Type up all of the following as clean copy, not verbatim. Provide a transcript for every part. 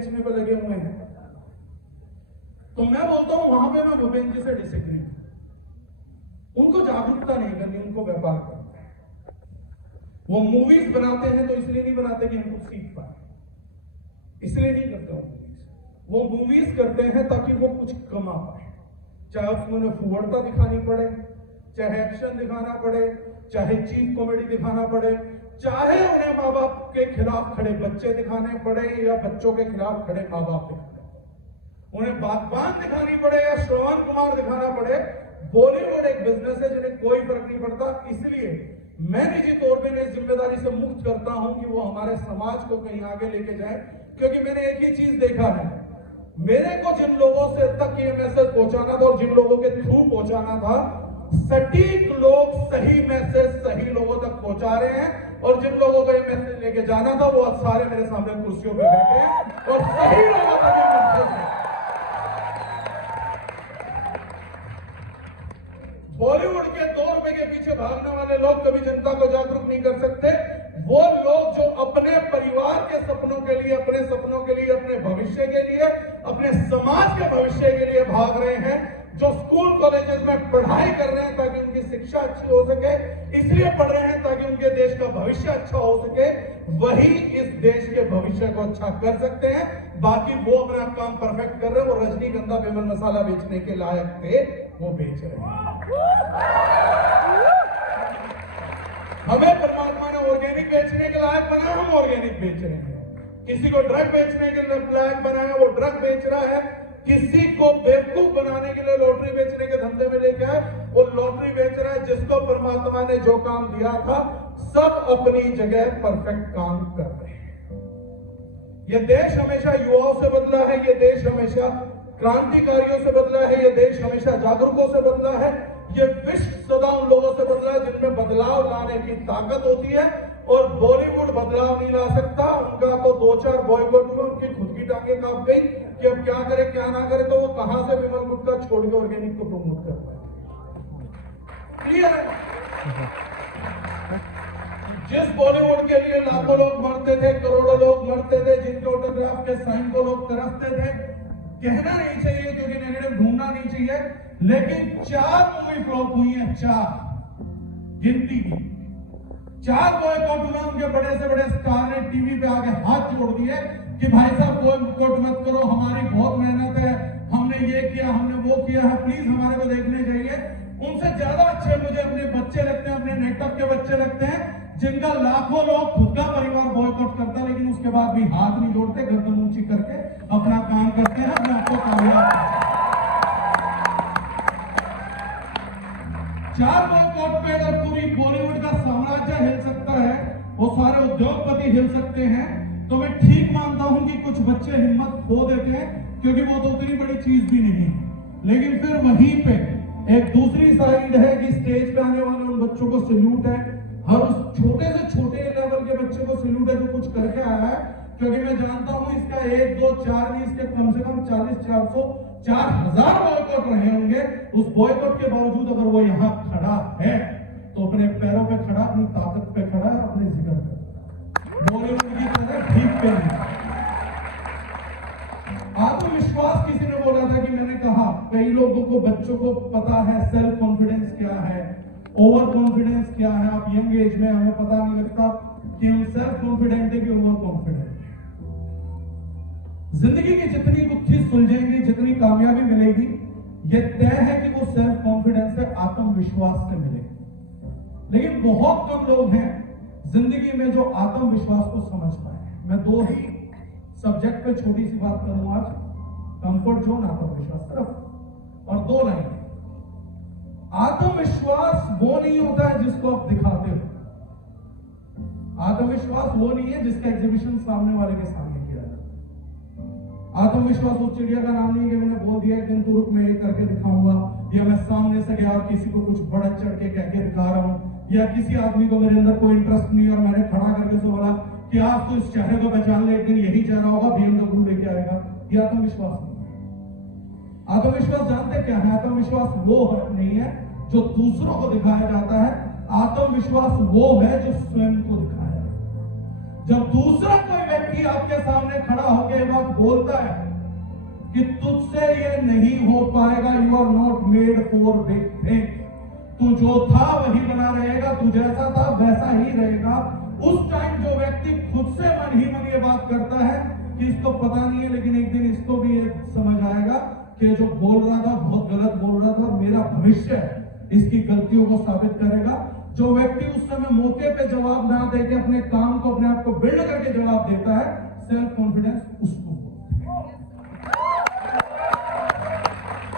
बेचने पे लगे हुए हैं। तो मैं बोलता हूं वहां पे मैं भूपेंद्र जी से डिसएग्री हूं। उनको जागरूकता नहीं करनी, उनको व्यापार करना है। वो मूवीज बनाते हैं तो इसलिए नहीं बनाते कि हम कुछ सीख पाए, इसलिए नहीं करते वो मूवीज करते हैं ताकि वो कुछ कमा पाए, चाहे उसमें उन्हें फुहड़ता दिखानी पड़े, चाहे एक्शन दिखाना पड़े, चाहे चीप कॉमेडी दिखाना पड़े, चाहे उन्हें माँ बाप के खिलाफ खड़े बच्चे दिखाने पड़े या बच्चों के खिलाफ खड़े माँ बाप दिखाने पड़े, उन्हें बागबान दिखानी पड़े या श्रवण कुमार दिखाना पड़े। बॉलीवुड एक बिजनेस है जिन्हें कोई फर्क नहीं पड़ता। इसलिए मैं निजी तौर पर इस जिम्मेदारी से मुक्त करता हूं कि वो हमारे समाज को कहीं आगे लेके जाए, क्योंकि मैंने एक ही चीज देखा है, मेरे को जिन लोगों से तक ये मैसेज पहुंचाना था और जिन लोगों के थ्रू पहुंचाना था, सटीक लोग सही मैसेज सही लोगों तक पहुंचा रहे हैं, और जिन लोगों को ये मैसेज लेके जाना था वो सारे मेरे सामने कुर्सियों पे बैठे हैं और सही लोगों तक ये मैसेज है। बॉलीवुड के 2 रुपए के पीछे भागने वाले लोग कभी जनता को जागरूक नहीं कर सकते। वो लोग जो अपने परिवार के सपनों के लिए, अपने सपनों के लिए, अपने भविष्य के लिए, अपने समाज के भविष्य के लिए भाग रहे हैं, जो स्कूल कॉलेजेस में पढ़ाई कर रहे हैं ताकि उनकी शिक्षा अच्छी हो सके, इसलिए पढ़ रहे हैं ताकि उनके देश का भविष्य अच्छा हो सके, वही इस देश के भविष्य को अच्छा कर सकते हैं। बाकी वो अपना काम परफेक्ट कर रहे हैं। वो रजनीगंधा विमल मसाला बेचने के लायक थे, वो बेच रहे हैं। हमें परमात्मा ने ऑर्गेनिक बेचने के लायक बनाया, हम ऑर्गेनिक बेच रहे हैं। किसी को ड्रग बेचने के लायक बनाया, वो ड्रग बेच रहा है। किसी को बेवकूफ बनाने के लिए लॉटरी बेचने के धंधे में लेके आए, वो लॉटरी बेच रहा है। जिसको परमात्मा ने जो काम दिया था, सब अपनी जगह परफेक्ट काम कर रहे हैं। ये देश हमेशा युवाओं से बदला है, ये देश हमेशा क्रांतिकारियों से बदला है, ये देश हमेशा जागरूकों से बदला है, ये विश्व सदा उन लोगों से बदला है जिनमें बदलाव लाने की ताकत होती है। और बॉलीवुड बदलाव नहीं ला सकता। उनका तो 2-4 बॉयकॉट हुए, उनकी खुद की टांगें कांप गई कि अब क्या करे क्या ना करे, तो वो कहां से विमल गुटका छोड़ के ऑर्गेनिक को प्रमोट कर पाए। क्लियर है? जिस बॉलीवुड के लिए लाखों लोग मरते थे, करोड़ों लोग मरते थे, जिनके ऑटोग्राफ के साइन को लोग तरसते थे, कहना नहीं चाहिए क्योंकि नेगेटिव ढूंढना नहीं चाहिए, लेकिन 4 मूवी फ्लॉप हुई है, 4 गिनती की। 4 बॉयकॉट हुए। उनके बड़े से बड़े स्टार ने टीवी पे आके हाथ जोड़ दिए कि भाई साहब बॉयकॉट मत करो, हमारी बहुत मेहनत है, हमने ये किया, हमने वो किया है, प्लीज हमारे को देखने चाहिए। उनसे ज्यादा अच्छे मुझे अपने बच्चे लगते हैं, अपने नेटवर्क के बच्चे लगते हैं, जिनका लाखों लोग खुद का परिवार बॉयकॉट करता है, लेकिन उसके बाद भी हाथ नहीं जोड़ते, गर्दन ऊंची करके अपना काम करते हैं, अपने आपको कामयाब। 4 बॉयकॉट पे अगर पूरी बॉलीवुड का साम्राज्य हिल सकता है, वो सारे उद्योगपति हिल सकते हैं, तो मैं ठीक मानता हूं कि कुछ बच्चे हिम्मत खो देते हैं, क्योंकि वो तो उतनी बड़ी चीज भी नहीं। लेकिन फिर वहीं पे एक दूसरी साइड है कि स्टेज पे आने वाले उन बच्चों को सैल्यूट है, हर उस छोटे से छोटे लेवल के बच्चे को सैल्यूट है जो कुछ करके आया है। क्योंकि मैं जानता हूं इसका 1, 2, 4 नहीं, इसके कम से कम 40, 400, 4000 बॉयकॉट रहे होंगे। उस बॉयकॉट के बावजूद अगर वो यहाँ खड़ा है तो अपने पैरों पे खड़ा, अपनी ताकत पे खड़ा है, अपने जिगर पे, बॉलीवुड की तरह ठीक पे नहीं। आत्मविश्वास किसी ने बोला था कि मैंने कहा कई लोगों को, बच्चों को पता है सेल्फ कॉन्फिडेंस क्या है, ओवर कॉन्फिडेंस क्या है। आप यंग एज में, हमें पता नहीं लगता कि हम सेल्फ कॉन्फिडेंट है कि ओवर कॉन्फिडेंट है। जिंदगी की जितनी गुत्थी सुलझेंगी, जितनी कामयाबी मिलेगी, यह तय है कि वो सेल्फ कॉन्फिडेंस से, आत्मविश्वास से मिलेगी। लेकिन बहुत कम लोग हैं जिंदगी में जो आत्मविश्वास को समझ पाए। मैं 2 ही सब्जेक्ट पे छोटी सी बात करूं आज, कंफर्ट जोन, आत्मविश्वास, सिर्फ, और 2 लाइन। आत्मविश्वास वो नहीं होता है जिसको आप दिखाते हो। आत्मविश्वास वो नहीं है जिसका एग्जीबिशन सामने वाले के सामने किया जाए। आत्मविश्वास उस चिड़िया का नाम नहीं है कि मैंने बोल दिया कि तुम रुक मैं ये करके दिखाऊंगा, या मैं सामने से गया और किसी को कुछ बढ़ चढ़ के कह के दिखा रहा हूं, या किसी आदमी को मेरे अंदर कोई इंटरेस्ट नहीं और मैंने खड़ा करके उसको बोला कि आप तो इस चेहरे को पहचान ले, एक दिन यही चेहरा होगा, BMW लेके आएगा। ये आत्मविश्वास नहीं है। आत्मविश्वास जानते क्या है? आत्मविश्वास वो नहीं है जो दूसरों को दिखाया जाता है, आत्मविश्वास वो है जो स्वयं को दिखाया जाता है। जब दूसरा कोई व्यक्ति आपके सामने खड़ा होकर ये बात बोलता है कि तुझसे ये नहीं हो पाएगा, you are not made for big thing, तू जो था वही बना रहेगा, तू जैसा था वैसा ही रहेगा, उस टाइम जो व्यक्ति खुद से मन ही मन ये बात करता है कि इसको पता नहीं है, लेकिन एक दिन इसको भी ये समझ आएगा कि जो बोल रहा था बहुत गलत बोल रहा था और मेरा भविष्य इसकी गलतियों को साबित करेगा। जो व्यक्ति उस समय मौके पे जवाब ना देके अपने काम को, अपने आप को बिल्ड करके जवाब देता है, सेल्फ कॉन्फिडेंस उसको।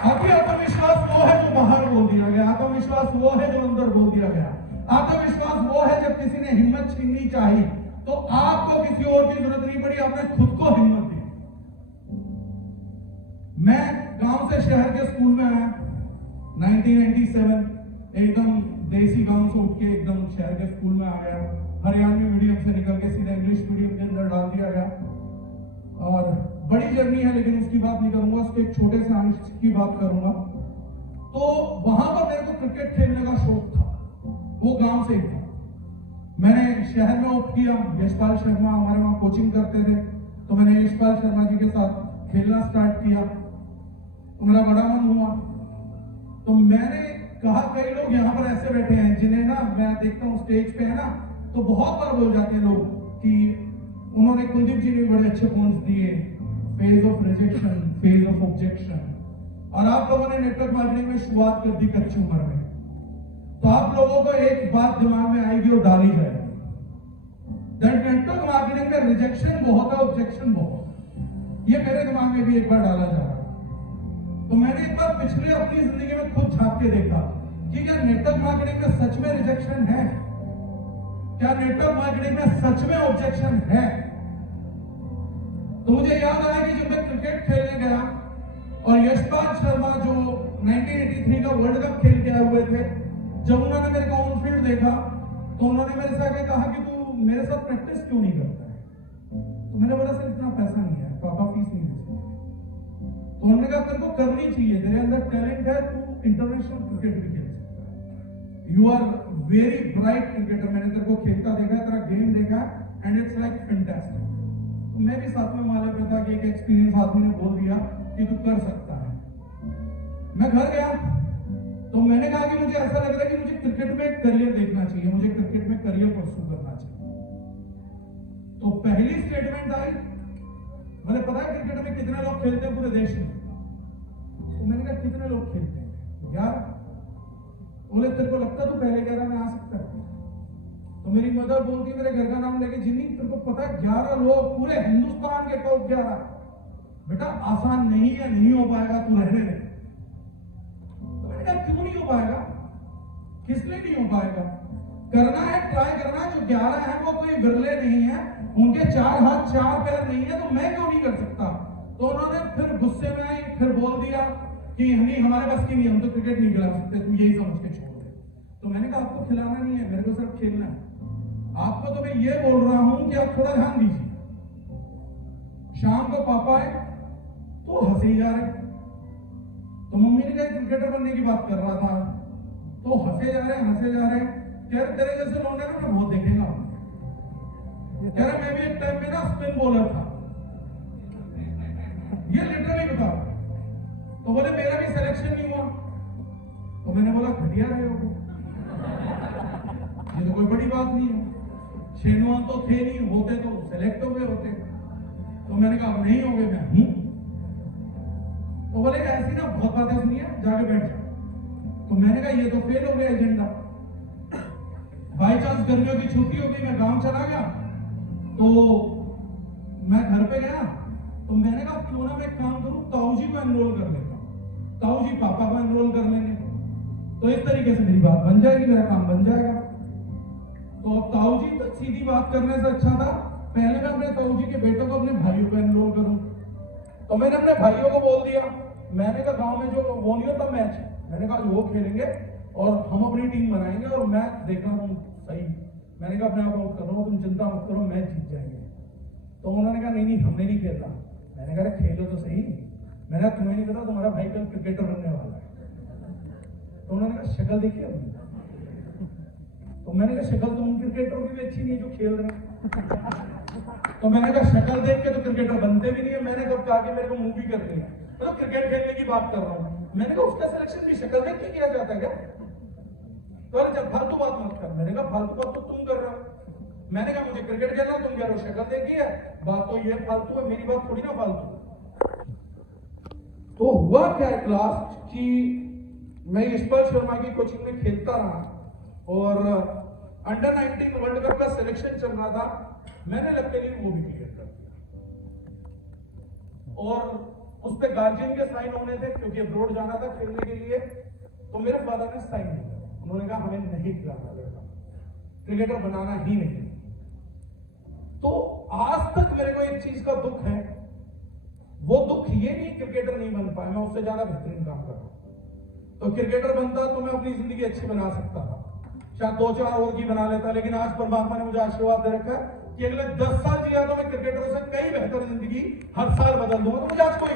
अभी आत्मविश्वास वो है जो बाहर बोल दिया गया, आत्मविश्वास वो है जो अंदर बोल दिया गया। आत्मविश्वास वो है जब किसी ने हिम्मत छीननी चाहिए तो आपको किसी और की जरूरत नहीं पड़ी, आपने खुद को हिम्मत दी। मैं गांव से शहर के स्कूल में आया 1997, एकदम देसी गांव से उठ के एकदम शहर के स्कूल में आ गया। हरियाणवी मीडियम से निकल के सीधा इंग्लिश मीडियम के अंदर डाल दिया गया और बड़ी जर्नी है, लेकिन उसकी बात नहीं करूंगा, उसके एक छोटे से अंश की बात करूंगा। तो वहां पर मेरे को क्रिकेट खेलने का शौक था, वो गांव से ही था। मैंने शहर में ऑप्ट किया, यशपाल शर्मा हमारे वहां कोचिंग करते थे, तो मैंने यशपाल शर्मा जी के साथ खेलना स्टार्ट किया, तो मेरा बड़ा मन हुआ। तो मैंने कहा, कई लोग यहाँ पर ऐसे बैठे हैं जिन्हें ना मैं देखता हूँ स्टेज पे है ना, तो बहुत बार बोल जाते हैं लोग कि उन्होंने कुलदीप जी ने बड़े अच्छे पॉइंट्स दिए, phase of rejection, phase of objection, और आप लोगों ने नेटवर्क मार्केटिंग में शुरुआत कर दी कच्ची उम्र में, तो आप लोगों को एक बात दिमाग में आएगी और डाली जाएगी, दैट नेटवर्क मार्केटिंग में रिजेक्शन बहुत है, ऑब्जेक्शन बहुत। ये मेरे दिमाग में भी एक बार डाला जा रहा है। तो मैंने एक बार पिछले अपनी जिंदगी में खुद झांक के देखा कि क्या नेटवर्क मार्केटिंग में सच में रिजेक्शन है, क्या नेटवर्क मार्केटिंग में सच में ऑब्जेक्शन है। तो मुझे याद आया कि जब मैं क्रिकेट खेलने गया और यशपाल शर्मा जो 1983 का वर्ल्ड कप खेल के आए हुए थे, जब उन्होंने मेरे को ऑन फील्ड देखा तो उन्होंने मेरे से आके कहा कि तू मेरे साथ प्रैक्टिस क्यों नहीं करता है। तो मैंने बोला सर इतना पैसा नहीं है, पापा फीस नहीं दे सकते। तो उन्होंने कहा तेरे को करनी चाहिए, तेरे अंदर टैलेंट है, तू इंटरनेशनल क्रिकेट भी खेल सकता है, you are very bright cricketer, मैंने तेरे को खेलता देखा है, तेरा गेम देखा है एंड इट्स लाइक फैंटास्टिक। तो मैं भी साथ में माले पे था कि एक एक्सपीरियंस आदमी ने बोल दिया कि तू कर सकता है। मैं घर गया तो मैंने कहा कि मुझे ऐसा लग रहा है कि मुझे क्रिकेट में करियर देखना चाहिए, मुझे क्रिकेट में करियर परस्यू करना चाहिए। तो पहली स्टेटमेंट आई, मुझे पता है क्रिकेट में कितने लोग खेलते हैं पूरे देश में। तो मैंने कहा कितने लोग खेलते हैं यार, बोले तेरे को लगता तू पहले 11 में आ सकता है। तो मेरी मदर बोलती है मेरे घर का नाम लेके, जिन्नी तेरे को पता है 11 लोग पूरे हिंदुस्तान के टॉप 11, बेटा आसान नहीं है, नहीं हो पाएगा, तू रहने दे। तो मैंने कहा क्यों नहीं हो पाएगा, किस लिए नहीं हो पाएगा, करना है, ट्राई करना है। जो 11 है वो कोई बिरले नहीं है, उनके 4 हाथ 4 पैर नहीं है, तो मैं क्यों नहीं कर सकता। तो उन्होंने फिर गुस्से में आई, फिर बोल दिया कि नहीं हमारे पास की नहीं, हम तो क्रिकेट नहीं खिला सकते, तू यही समझ के छोड़ दे। तो मैंने कहा आपको खिलाना नहीं है, मेरे को सिर्फ खेलना है, आपको तो मैं ये बोल रहा हूं कि आप थोड़ा ध्यान दीजिए। शाम को पापा आए तो हंसे ही जा रहे, तो मम्मी ने कहा क्रिकेटर बनने की बात कर रहा था, तो हंसे जा रहे, हंसे जा रहे, कह रहे तेरे जैसे लौंडे ना मैं बहुत देखेगा, कह रहे मैं भी एक टाइम में ना स्पिन बॉलर था, ये लिटरली बता। तो बोले मेरा भी सिलेक्शन नहीं हुआ। तो मैंने बोला घटिया रहे हो, ये तो कोई बड़ी बात नहीं है, 6 नंबर तो थे नहीं, होते तो सेलेक्ट हो गए होते। तो मैंने कहा नहीं हो गए, मैं हूं। तो बोले ऐसी ना बहुत बातें सुनी है, जाके बैठ जाओ। तो मैंने कहा ये तो फेल हो गया एजेंडा। बाई चांस गर्मियों की छुट्टी हो गई, मैं गांव चला गया, तो मैं घर पे गया, तो मैंने कहा क्यों ना मैं काम करूं, ताऊ जी को एनरोल कर लेता हूं, ताऊ जी पापा को एनरोल कर लेंगे, तो इस तरीके से मेरी बात बन जाएगी, मेरा काम बन जाएगा। तो अब ताऊ जी तक सीधी बात करने से अच्छा था पहले मैं अपने ताऊ जी के बेटों को, अपने भाइयों को एनरोल करूं। तो मैंने अपने भाइयों को बोल दिया, मैंने कहा गांव में जो वो नहीं होता मैच, मैंने कहा वो खेलेंगे और हम अपनी टीम बनाएंगे और मैच देखना तुम सही, मैंने कहा अपने आप आउट कर लो, तुम चिंता मत करो, मैच जीत जाएंगे। तो उन्होंने कहा नहीं नहीं हमने नहीं खेलना। मैंने कहा खेलो तो सही, मैंने कहा तुम्हें नहीं पता तुम्हारा भाई कल क्रिकेटर बनने वाला है। तो उन्होंने कहा शक्ल देखिए अपनी। तो मैंने कहा शक्ल तो उन क्रिकेटरों की भी अच्छी नहीं जो खेल रहे हैं। तो मैंने कहा शक्ल देख के तो क्रिकेटर बनते भी नहीं है। मैंने कब कहा कि मेरे को मूवी करनी है, तो क्रिकेट खेलने की बात कर रहा हूं। मैंने कहा उसका सिलेक्शन भी शक्ल देख के किया जाता है क्या? तो अरे जब फालतू बात मत कर। मैंने कहा फालतू बात तो तुम कर रहे हो। मैंने कहा मुझे क्रिकेट खेलना, तुम कह रहे हो शक्ल देखी है। बात तो ये फालतू है, मेरी बात थोड़ी ना फालतू। तो हुआ क्या है लास्ट कि मैं यशपाल शर्मा की कोचिंग में खेलता रहा और अंडर 19 वर्ल्ड कप का सिलेक्शन चल रहा था। मैंने लकीली वो भी क्लियर कर दिया और उस पे गार्जियन के साइन होने थे क्योंकि अब्रॉड जाना था खेलने के लिए। तो मेरे फादर ने साइन किया, उन्होंने कहा हमें नहीं खिलाना लड़का, क्रिकेटर बनाना ही नहीं। तो आज तक मेरे को एक चीज का दुख है, वो दुख ये नहीं क्रिकेटर नहीं बन पाया, मैं उससे ज्यादा बेहतरीन काम कर रहा हूं। तो क्रिकेटर बनता तो मैं अपनी जिंदगी अच्छी बना सकता था, शायद 2-4 और की बना लेता। लेकिन आज परमात्मा ने मुझे आशीर्वाद दे रखा है कि अगले 10 साल जिया तो मैं क्रिकेटरों से कई बेहतर जिंदगी हर साल बदल दूंगा। तो मुझे आज कोई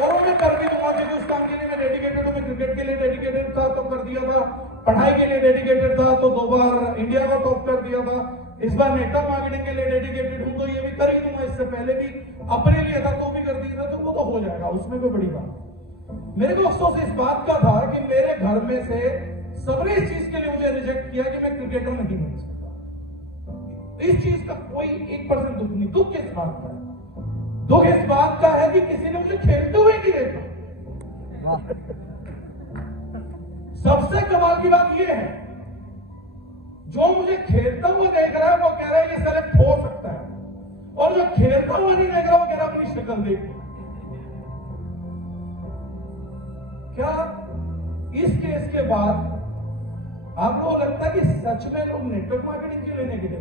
और मैं कर भी दूंगा क्योंकि उस काम के लिए मैं डेडिकेटेड हूं। मैं क्रिकेट के लिए डेडिकेटेड था तो कर दिया था, पढ़ाई के लिए डेडिकेटेड था तो 2 बार इंडिया का टॉप कर दिया था, इस बार नेटवर्क मार्केटिंग के लिए डेडिकेटेड हूं तो ये भी कर ही दूंगा। इससे पहले भी अपने लिए था तो भी कर दिया था, तो वो तो हो जाएगा, उसमें कोई बड़ी बात। मेरे को अफसोस इस बात का था कि मेरे घर में से सबने इस चीज के लिए मुझे रिजेक्ट किया कि मैं क्रिकेटर नहीं बन सकता। इस चीज का कोई 1% दुख नहीं। दुख किस बात का है? दुख इस बात का है कि किसी ने मुझे खेलते हुए नहीं देखा। सबसे कमाल की बात यह है, जो मुझे खेलता हुआ देख रहा है वो कह रहा है ये सेलेक्ट हो सकता है, और जो खेलता हुआ नहीं देख रहा वो कह रहा अपनी शक्ल देख। क्या इस केस के बाद आपको लगता है कि सच में लोग नेटवर्क मार्केटिंग के लिए नहीं गिरे?